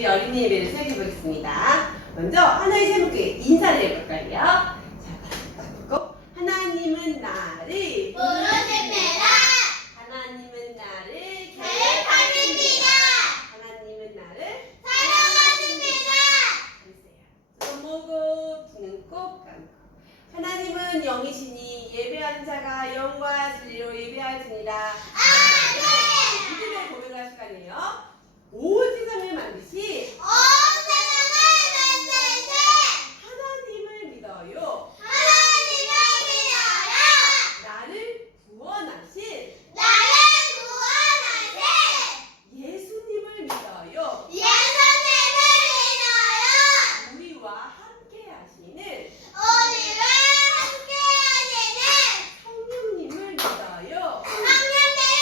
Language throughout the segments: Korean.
우리 어린이 예배를 시작해 보겠습니다. 먼저 하나의 제목에 인사를 해볼까요? 자, 바꾸고 하나님은 나를 부르십니다. 하나님은 나를 계획하십니다. 하나님은 나를 사랑하십니다. 손 모으고 눈 꼭 감고 하나님은 영이시니 예배하는 자가 영과 진리로 예배할지니라. 믿음의 고백할 시간이에요. 온 세상을 만드시 온 세상을 만드신 하나님을 믿어요. 하나님을 믿어요. 나를 구원하신 나를 구원하신 예수님을 믿어요. 예수님을 믿어요. 우리와 함께 하시는 우리와 함께하시는 성령님을 믿어요. 성령님을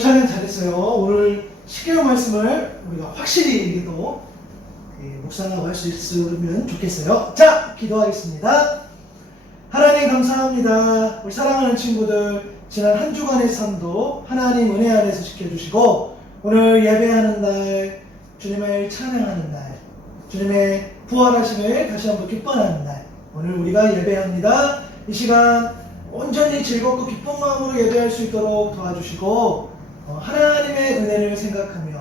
촬영 잘했어요. 오늘 10개월 말씀을 우리가 확실히 또 묵상하고 할 수 있으면 좋겠어요. 자, 기도하겠습니다. 하나님 감사합니다. 우리 사랑하는 친구들, 지난 한 주간의 삶도 하나님 은혜 아래서 지켜주시고, 오늘 예배하는 날, 주님을 찬양하는 날, 주님의 부활하심을 다시 한번 기뻐하는 날, 오늘 우리가 예배합니다. 이 시간 온전히 즐겁고 기쁜 마음으로 예배할 수 있도록 도와주시고, 하나님의 은혜를 생각하며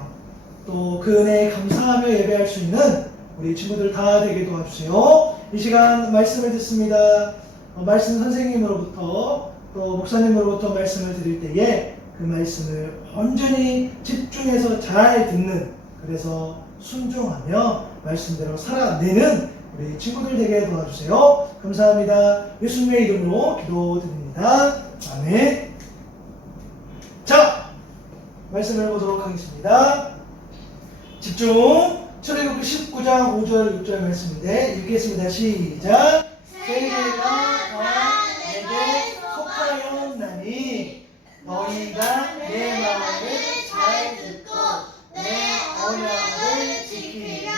또 그 은혜에 감사하며 예배할 수 있는 우리 친구들 다 되게 도와주세요. 이 시간 말씀을 듣습니다. 말씀 선생님으로부터 또 목사님으로부터 말씀을 드릴 때에 그 말씀을 온전히 집중해서 잘 듣는, 그래서 순종하며 말씀대로 살아내는 우리 친구들 되게 도와주세요. 감사합니다. 예수님의 이름으로 기도드립니다. 아멘. 자, 말씀을 보도록 하겠습니다. 집중. 출애굽기 19장 5절 6절 말씀인데 읽겠습니다. 시작. 세계가 다 내게 속하였나니 너희가 내 말을 잘 듣고 내 언약을 지키리라.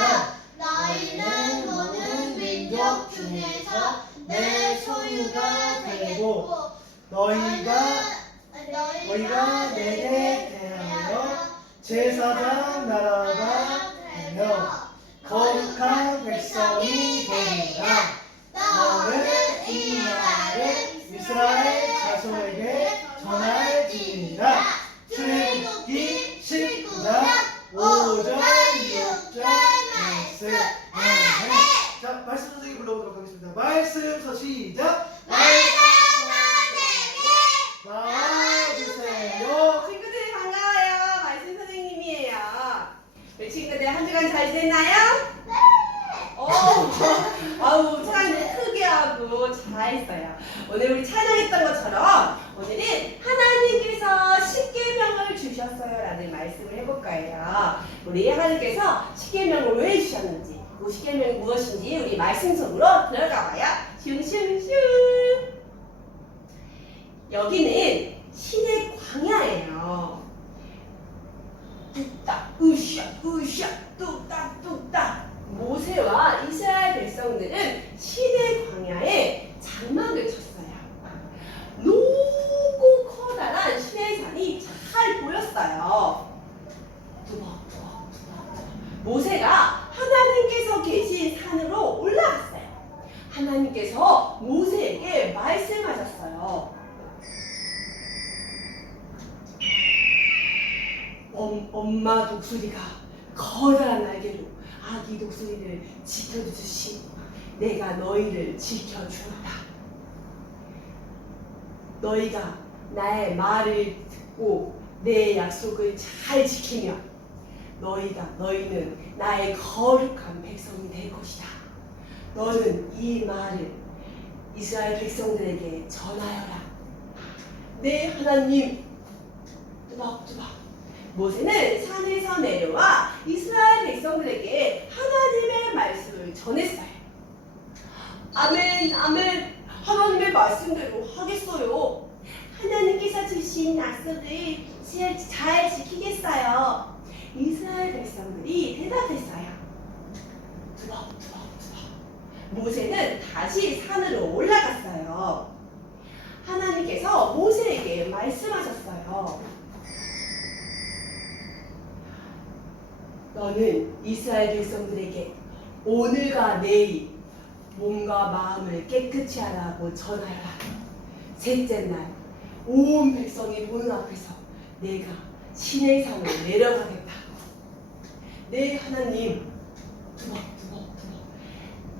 너희는 모든 민족 중에서 내 소유가 되고 너희가 내게 대하여 제사장 나라가 되며 거룩한 백성이 되리라. 너는 이 말을 이스라엘 자손에게 전할지니라. 출애굽기 19장 5절 6절 말씀. 아멘. 자, 말씀 선생님 불러보도록 하겠습니다. 말씀서 시작. 나와주세요. 친구들 반가워요. 말씀 선생님이에요. 우리 친구들 한 주간 잘 지냈나요? 네. 아우, 찬양 크게 하고 잘했어요. 오늘 우리 찬양했던 것처럼 오늘은 하나님께서 십계명을 주셨어요라는 말씀을 해볼 거예요. 우리 하나님께서 십계명을 왜 주셨는지, 그 십계명이 무엇인지 우리 말씀 속으로 들어가봐요. 슝슝슝. 여기는 시내 광야예요. 뚝딱 으쌰 으쌰 뚝딱 뚝딱. 모세와 이스라엘 백성들은 시내 광야에 장막을 쳤어요. 높고 커다란 시내산이 잘 보였어요. 두벅두벅. 모세가 하나님께서 계신 산으로 올라갔어요. 하나님께서 모세에게 말씀하셨어요. 엄마 독수리가 커다란 날개로 아기 독수리를 지켜주듯이 내가 너희를 지켜주었다. 너희가 나의 말을 듣고 내 약속을 잘 지키면 너희는 나의 거룩한 백성이 될 것이다. 너는 이 말을 이스라엘 백성들에게 전하여라. 네, 하나님. 뚜벅뚜벅. 모세는 산에서 내려와 이스라엘 백성들에게 하나님의 말씀을 전했어요. 아멘, 아멘. 하나님의 말씀대로 하겠어요. 하나님께서 주신 약속을 잘 지키겠어요. 이스라엘 백성들이 대답했어요. 두벅두벅두벅. 모세는 다시 산으로 올라갔어요. 하나님께서 모세에게 말씀하셨어요. 너는 이스라엘 백성들에게 오늘과 내일 몸과 마음을 깨끗이 하라고 전하여라. 셋째 날 온 백성이 보는 앞에서 내가 시내 산으로 내려가겠다. 네, 하나님. 두벅두벅두벅.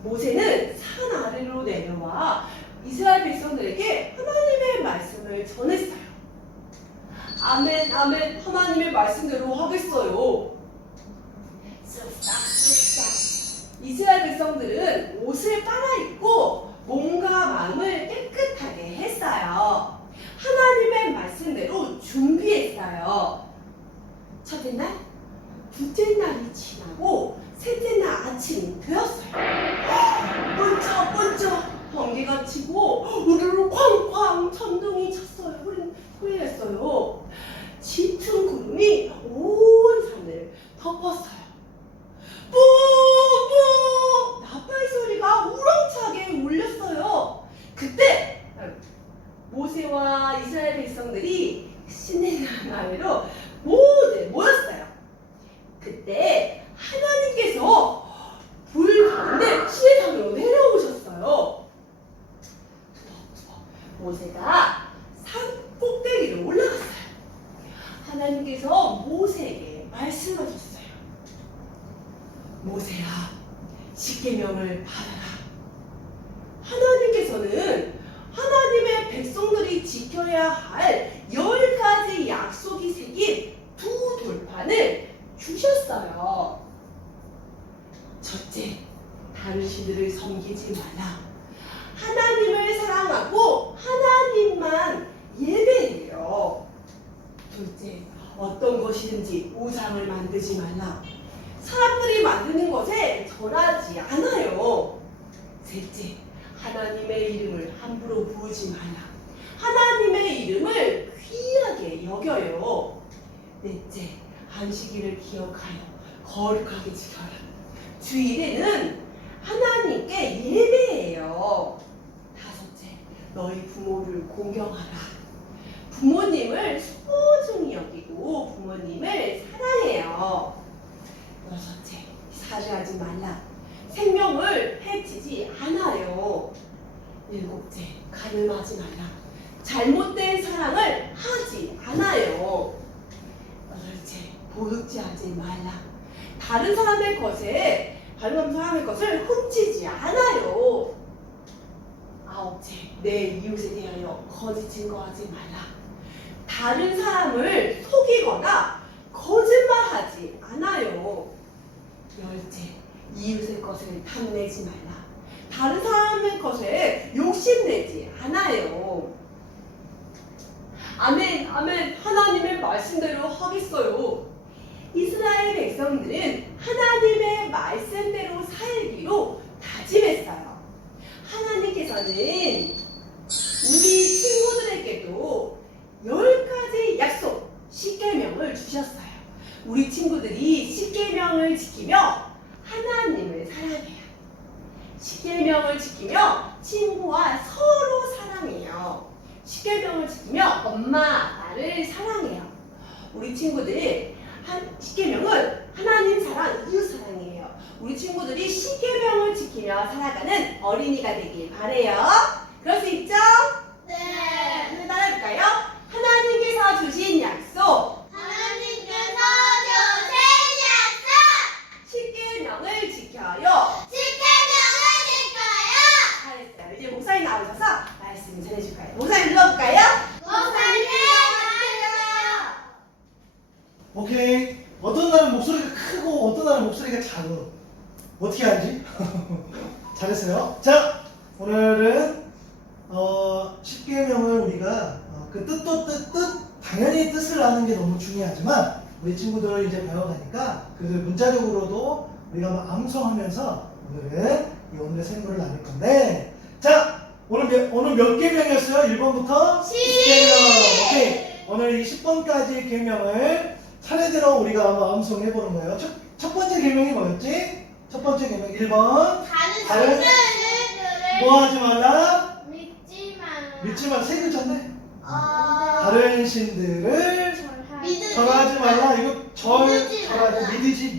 모세는 산 아래로 내려와 이스라엘 백성들에게 하나님의 말씀을 전했어요. 아멘, 아멘. 하나님의 말씀대로 하겠어요. 쓱싹쓱싹. 이스라엘 백성들은 옷을 빨아입고 몸과 마음을 깨끗하게 했어요. 하나님의 말씀대로 준비했어요. 첫째 날, 둘째 날이 지나고 셋째 날 아침이 되었어요. 번쩍번쩍 번개가 치고 우르르 쾅쾅 천둥이 쳤어요. 소리 냈어요. 짙은 계명을 받아라. 하나님께서는 하나님의 백성들이 지켜야 할 10가지 약속이 새긴 두 돌판을 주셨어요. 첫째, 다른 신들을 섬기지 마라. 하나님을 사랑하고 하나님만 예배해요. 둘째, 어떤 것이든지 우상을 만들지 말라. 사람들이 만드는 것에 절하지 않아요. 셋째, 하나님의 이름을 함부로 부르지 말라. 하나님의 이름을 귀하게 여겨요. 넷째, 안식일을 기억하여 거룩하게 지켜라. 주일에는 하나님께 예배해요. 다섯째, 너희 부모를 공경하라. 부모님을 소중히 여기고 부모님을 사랑해요. 여섯째, 살해하지 말라. 생명을 해치지 않아요. 일곱째, 가늠하지 말라. 잘못된 사랑을 하지 않아요. 여덟째, 도둑질하지 말라. 다른 사람의 것을 훔치지 않아요. 아홉째, 내 이웃에 대하여 거짓 증거하지 말라. 다른 사람을 속이거나 거짓말하지 않아요. 열째, 이웃의 것을 탐내지 말라. 다른 사람의 것에 욕심내지 않아요. 아멘, 아멘. 하나님의 말씀대로 하겠어요. 이스라엘 백성들은 하나님의 말씀대로 살기로 다짐했어요. 하나님께서는 우리 친구들에게도 10가지 약속, 10계명을 주셨어요. 우리 친구들이 10계명을 지키며 하나님을 사랑해요. 10계명을 지키며 친구와 서로 사랑해요. 10계명을 지키며 엄마, 아빠를 사랑해요. 우리 친구들이 10계명은 하나님 사랑, 이웃 사랑이에요. 우리 친구들이 10계명을 지키며 살아가는 어린이가 되길 바래요. 그럴 수 있죠? 네. 한번 따라해볼까요? 하나님께서 주신 약속, 하나님께서 주신 약속 10계명을 지켜요. 10계명을 지켜요. 잘했어요. 이제 목사님 나오셔서 말씀 전해줄 거예요. 목사님 불러볼까요? 목사님 오케이. 어떤 날은 목소리가 크고 어떤 날은 목소리가 작아. 어떻게 알지? 잘했어요. 자, 오늘은 10계명을 우리가 그 뜻도 뜻 당연히 뜻을 아는 게 너무 중요하지만 우리 친구들 이제 배워가니까 그 문자적으로도 우리가 막 암송하면서 오늘의 생물을 나눌 건데, 자, 오늘 몇 계명이었어요? 1번부터 10계명. 오케이. 오늘 이 10번까지 계명을 차례대로 우리가 한번 암송해 보는 거예요. 첫 번째 계명이 뭐였지? 첫 번째 계명 1번. 다른 다른 신들을 뭐 하지 말라? 믿지 말라. 믿지 말라. 세 글자인데. 어, 다른 신들을 믿지 절하지 말라. 이거 믿지 말라.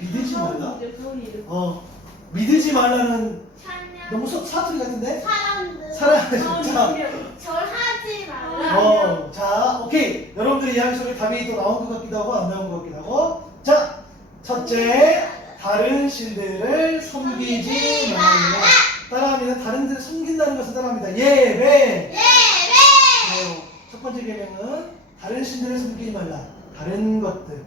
믿지 말라. 믿지 말라는 찬양 너무 사투리 같은데? 사람들 자, 절하지 말라. 자, 오케이. 여러분들이 이야기 속에 답이 또 나온 것 같기도 하고 안 나온 것 같기도 하고. 자, 첫째, 다른 신들을 섬기지 말라. 따라합니다. 다른 신들을 섬긴다는 것을 따라합니다. 예배. 첫 번째 계명은 다른 신들을 섬기지 말라. 다른 것들,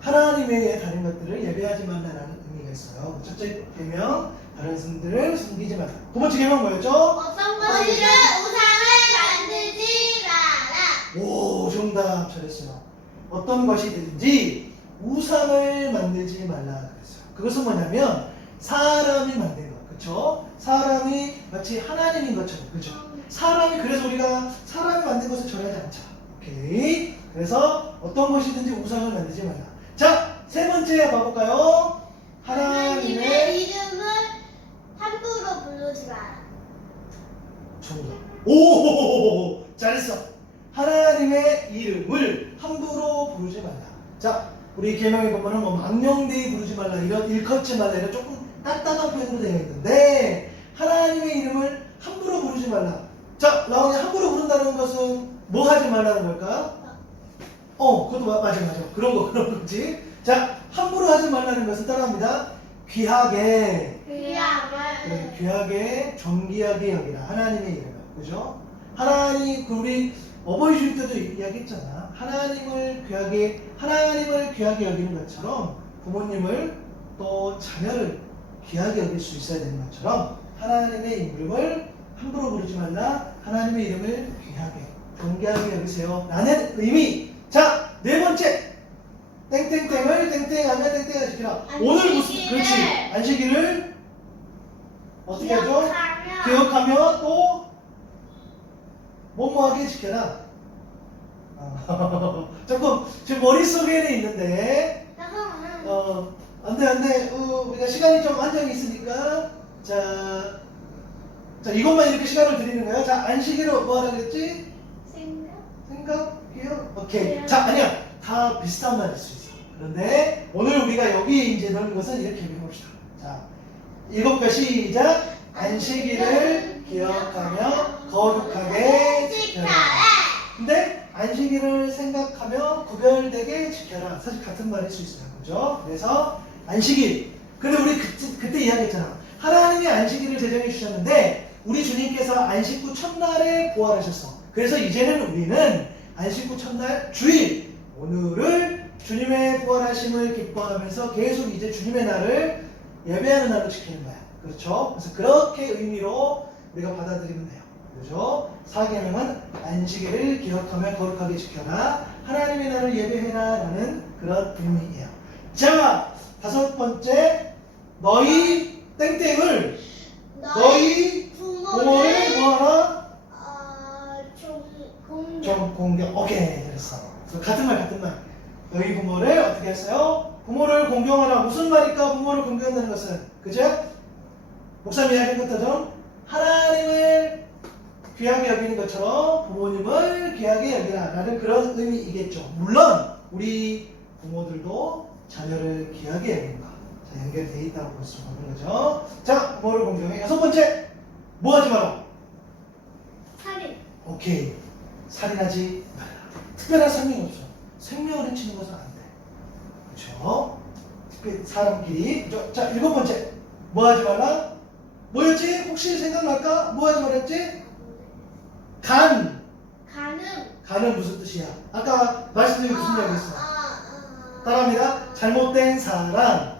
하나님 외에 다른 것들을 예배하지 말라라는 의미가 있어요. 첫째 계명, 다른 신들을 섬기지 말라. 두 번째 계명 뭐였죠? 어떤 것이든 우상을 만들지 마라. 오, 정답 잘했어요. 어떤 것이든지 우상을 만들지 말라 그랬어요. 그것은 뭐냐면 사람이 만든 것, 그렇죠? 사람이 마치 하나님인 것처럼, 그렇죠? 사람이, 그래서 우리가 사람이 만든 것을 절하지 않자. 오케이. 그래서 어떤 것이든지 우상을 만들지 말라. 자, 세 번째 봐볼까요? 하나님의 이름을 함부로 부르지 마라. 정답. 오, 잘했어. 하나님의 이름을 함부로 부르지 말라. 자, 우리 계명에 보면은 뭐 망령되이 부르지 말라, 이런 일컫지 말라, 이런 조금 딱딱한 표현으로 되어 있는데, 하나님의 이름을 함부로 부르지 말라. 자, 라온이 함부로 부른다는 것은 뭐 하지 말라는 걸까? 그것도 맞아. 그런 거지. 자, 함부로 하지 말라는 것은 따라합니다. 귀하게, 그래, 귀하게 정귀하게 여기라. 하나님의 이름을. 그죠? 하나님, 우리 어버이 주일 때도 이야기했잖아. 하나님을 귀하게 여기는 것처럼 부모님을 또 자녀를 귀하게 여길 수 있어야 되는 것처럼 하나님의 이름을 함부로 부르지 말라. 하나님의 이름을 귀하게 존귀하게 여기세요 라는 의미. 자, 네 번째, 땡땡땡을 땡땡하며 땡땡을 지키라. 오늘 무슨, 그렇지, 안식일을 어떻게 하죠? 기억하며 또 뭐뭐하게 지켜라. 조금 지금 머릿속에는 있는데 안돼 우리가 시간이 좀 한정이 있으니까 자 이것만 이렇게 시간을 드리는 거예요. 자, 안식일을 뭐 하라 그랬지? 생각, 기억, 오케이. 자, 아니야, 다 비슷한 말일 수 있어. 그런데 오늘 우리가 여기 이제 넣은 것은 이렇게 해봅시다. 자, 7개 시작. 안식일을 기억하며 거룩하게 지켜라. 근데 안식일을 생각하며 구별되게 지켜라. 사실 같은 말일 수 있어요. 그죠? 그래서 안식일. 근데 우리 그때 이야기했잖아. 하나님이 안식일을 제정해 주셨는데 우리 주님께서 안식 후 첫날에 부활하셨어. 그래서 이제는 우리는 안식 후 첫날 주일 오늘을 주님의 부활하심을 기뻐하면서 계속 이제 주님의 날을 예배하는 날로 지키는 거야. 그렇죠? 그래서 그렇게 의미로 우리가 받아들이면 돼요. 그렇죠? 4계명은 안식일을 기억하며 거룩하게 지켜라. 하나님의 날을 예배해라 라는 그런 의미예요. 자, 5번째, 너희 땡땡을 너희 부모를 뭐하라? 좀 공경. 오케이, 잘했어. 같은 말. 너희 부모를 어떻게 했어요? 부모를 공경하라. 무슨 말일까? 부모를 공경한다는 것은, 그죠? 목사님 이야기한 것처럼 하나님을 귀하게 여기는 것처럼 부모님을 귀하게 여기라 라는 그런 의미이겠죠. 물론 우리 부모들도 자녀를 귀하게 여기는 것. 자, 연결되어 있다고 볼 수 있는 거죠. 자, 부모를 공경해. 6번째, 뭐 하지 마라? 살인. 오케이. 살인하지 말라. 특별한 설명이 없어. 생명을 해치는 것은 안 돼. 그렇죠? 특별히 사람끼리. 자, 7번째, 뭐 하지 말라? 뭐였지? 혹시 생각날까? 뭐 하지 말았지? 간은 무슨 뜻이야? 아까 말씀드린 무슨 이야기 했어? 따라합니다. 잘못된 사람.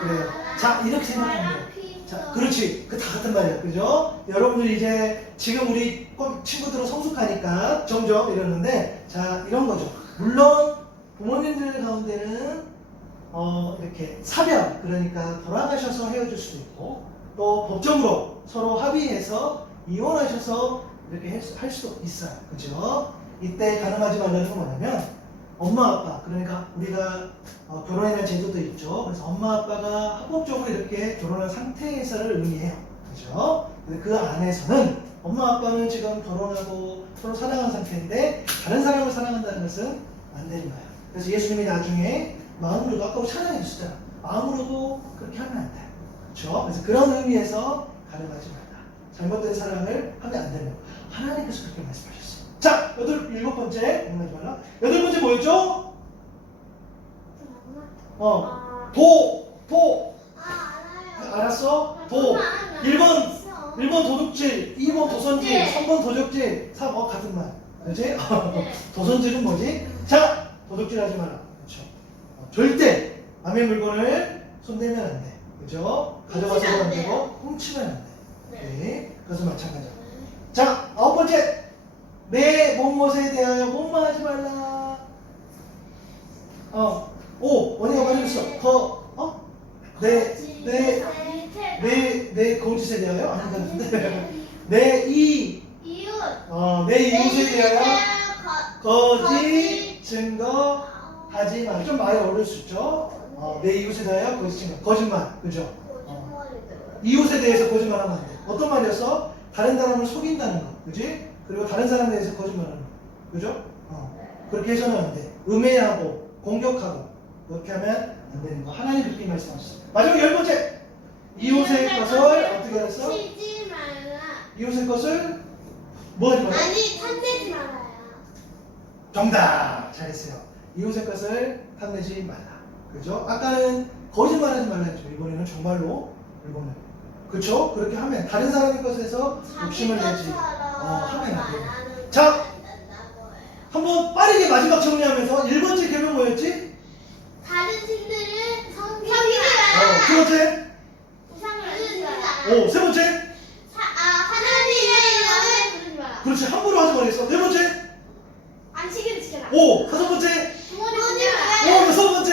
그래요. 자, 이렇게 생각하면 돼요. 자, 그렇지. 그 다 같은 말이야. 그죠? 여러분들 이제 지금 우리 친구들은 성숙하니까 점점 이러는데, 자, 이런 거죠. 물론 부모님들 가운데는 이렇게 사별, 그러니까 돌아가셔서 헤어질 수도 있고, 또 법적으로 서로 합의해서 이혼하셔서 이렇게 할 수도 있어요. 그죠? 이때 가능하지 말라는 건 뭐냐면, 엄마 아빠, 그러니까 우리가 결혼에 대한 제도도 있죠. 그래서 엄마 아빠가 합법적으로 이렇게 결혼한 상태에서를 의미해요. 그죠? 근데 그 안에서는 엄마 아빠는 지금 결혼하고 서로 사랑하는 상태인데 다른 사람을 사랑한다는 것은 안 되는 거예요. 그래서 예수님이 나중에 마음으로도, 아까 우리 찬양해 주시잖아. 마음으로도 그렇게 하면 안 돼. 그렇죠? 그래서 그런 의미에서 가능하지 말라. 잘못된 사랑을 하면 안 되는 거. 하나님께서 그렇게 말씀하셨어요. 자, 7번째, 공부하지 말라. 8번째 뭐였죠? 알았어? 1번 도둑질, 2번 도선질, 3번 도적질, 3, 같은 말. 그렇지? 도선질은 뭐지? 자, 도둑질 하지 마라. 그렇죠? 절대 남의 물건을 손대면 안 돼. 그죠? 가져가서도 안 되고, 훔치면 안 돼. 네. 그것은 마찬가지야. 자, 9번째. 내 몸못에 대하여 못마하지 말라. 원희가 말해줬어. 내 거짓에 대하여? 아닌 것 같은데. 내 이웃에 대하여 거짓 증거하지 마. 좀 많이 어려울 수 있죠? 내 이웃에 대하여 거짓 증거. 거짓말. 그죠? 이웃에 대해서 거짓말하면 안 돼. 어떤 말이었어? 다른 사람을 속인다는 거. 그지? 그리고 다른 사람에 대해서 거짓말하는 거. 그죠? 그렇게 해서는 안 돼. 음해하고 공격하고 그렇게 하면 안 되는 거. 하나님 그렇게 말씀하셨어요. 마지막 10번째. 이웃의 것을 어떻게 했어? 치지 말라. 이웃의 것을 뭐 하지 말라? 탐내지 말아요. 정답! 잘했어요. 이웃의 것을 탐내지 말라. 그죠? 아까는 거짓말하지 말라 했죠. 이번에는 정말로 이거는. 그렇죠? 그렇게 하면 다른 사람의 것에서 욕심을 내지. 하면 안 돼요. 자, 한번 빠르게 마지막 정리하면서 1번째 계명 뭐였지? 다른 신들은 섬기지 두 번째. 우상을 부르지 마라. 세 번째. 하나님의 이름을 부르지 마라. 그렇지. 함부로 하지 말랬어. 네 번째. 안식일을 지켜라. 다섯 번째. 부모님을 위하여. 여섯 번째.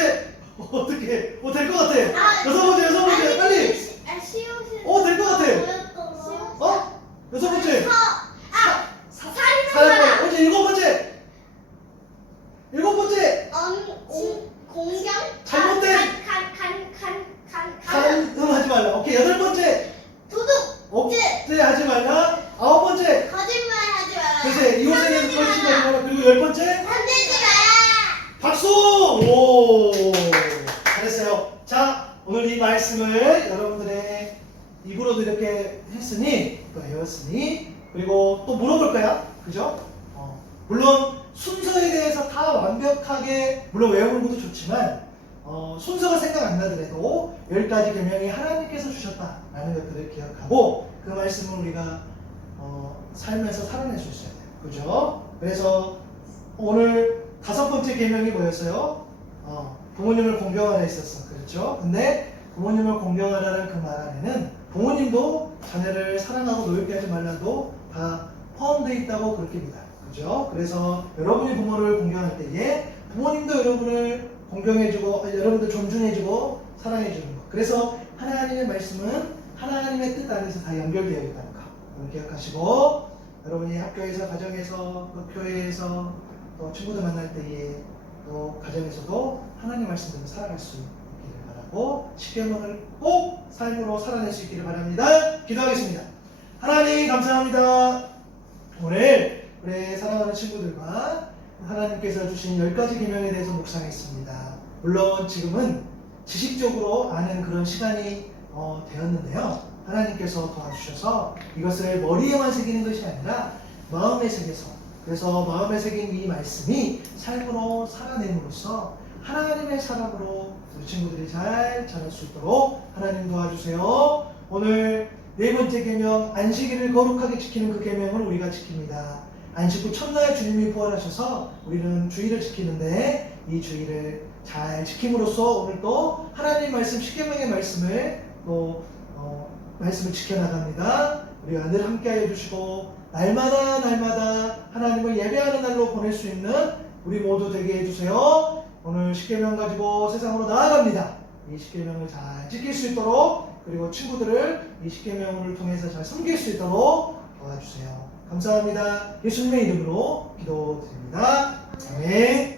어떻게? 될 것 같아. 여섯 번째. 빨리. 시옷을. 될 것 같아. 여섯 번째. 살인하라. 어제 일곱 번째. 공경. 잘못된. 하지 말라. 오케이. 여덟 번째. 도둑. 하지 말라. 아홉 번째. 거짓말하지 마라. 글쎄, 이호생에서 거짓 하지 말라. 그리고 열 번째. 혼내지 마라. 박수! 오! 잘했어요. 자, 오늘 이 말씀을 여러분들의 입으로도 이렇게 했으니, 또 배웠으니, 그리고 또 물어볼 거야. 그죠? 물론 순서에 대해서 다 완벽하게, 물론 외우는 것도 좋지만, 순서가 생각 안 나더라도 10가지 계명이 하나님께서 주셨다라는 것들을 기억하고 그 말씀을 우리가 살면서 살아낼 수 있어야 돼요. 그죠? 그래서 오늘 5번째 계명이 뭐였어요? 부모님을 공경하라 했었어. 그렇죠? 근데 부모님을 공경하라는 그 말 안에는 부모님도 자녀를 사랑하고 노엽게 하지 말라도 다 포함되어 있다고 그렇게 믿어요. 그죠? 그래서 여러분이 부모를 공경할 때에 부모님도 여러분을 공경해주고 여러분들 존중해주고 사랑해주는 거. 그래서 하나님의 말씀은 하나님의 뜻 안에서 다 연결되어 있다는 거. 여러분 기억하시고 여러분이 학교에서 가정에서 또 교회에서 또 친구들 만날 때에 또 가정에서도 하나님 말씀대로 살아갈 수 있기를 바라고 십계명을 꼭 삶으로 살아낼 수 있기를 바랍니다. 기도하겠습니다. 하나님 감사합니다. 오늘 우리 사랑하는 친구들과 하나님께서 주신 10가지 계명에 대해서 묵상했습니다. 물론 지금은 지식적으로 아는 그런 시간이 되었는데요. 하나님께서 도와주셔서 이것을 머리에만 새기는 것이 아니라 마음에 새겨서, 그래서 마음에 새긴 이 말씀이 삶으로 살아냄으로써 하나님의 사람으로 우리 친구들이 잘 자랄 수 있도록 하나님 도와주세요. 오늘 4번째 계명 안식일을 거룩하게 지키는 그 계명을 우리가 지킵니다. 안식 후 첫날 주님이 부활하셔서 우리는 주일을 지키는데 이 주일을 잘 지킴으로써 오늘 또 하나님 말씀, 십계명의 말씀을 또 말씀을 지켜나갑니다. 우리가 늘 함께하여 주시고 날마다 하나님을 예배하는 날로 보낼 수 있는 우리 모두 되게 해주세요. 오늘 십계명 가지고 세상으로 나아갑니다. 이 십계명을 잘 지킬 수 있도록 그리고 친구들을 이 십계명을 통해서 잘 섬길 수 있도록 도와주세요. 감사합니다. 예수님의 이름으로 기도드립니다. 아멘.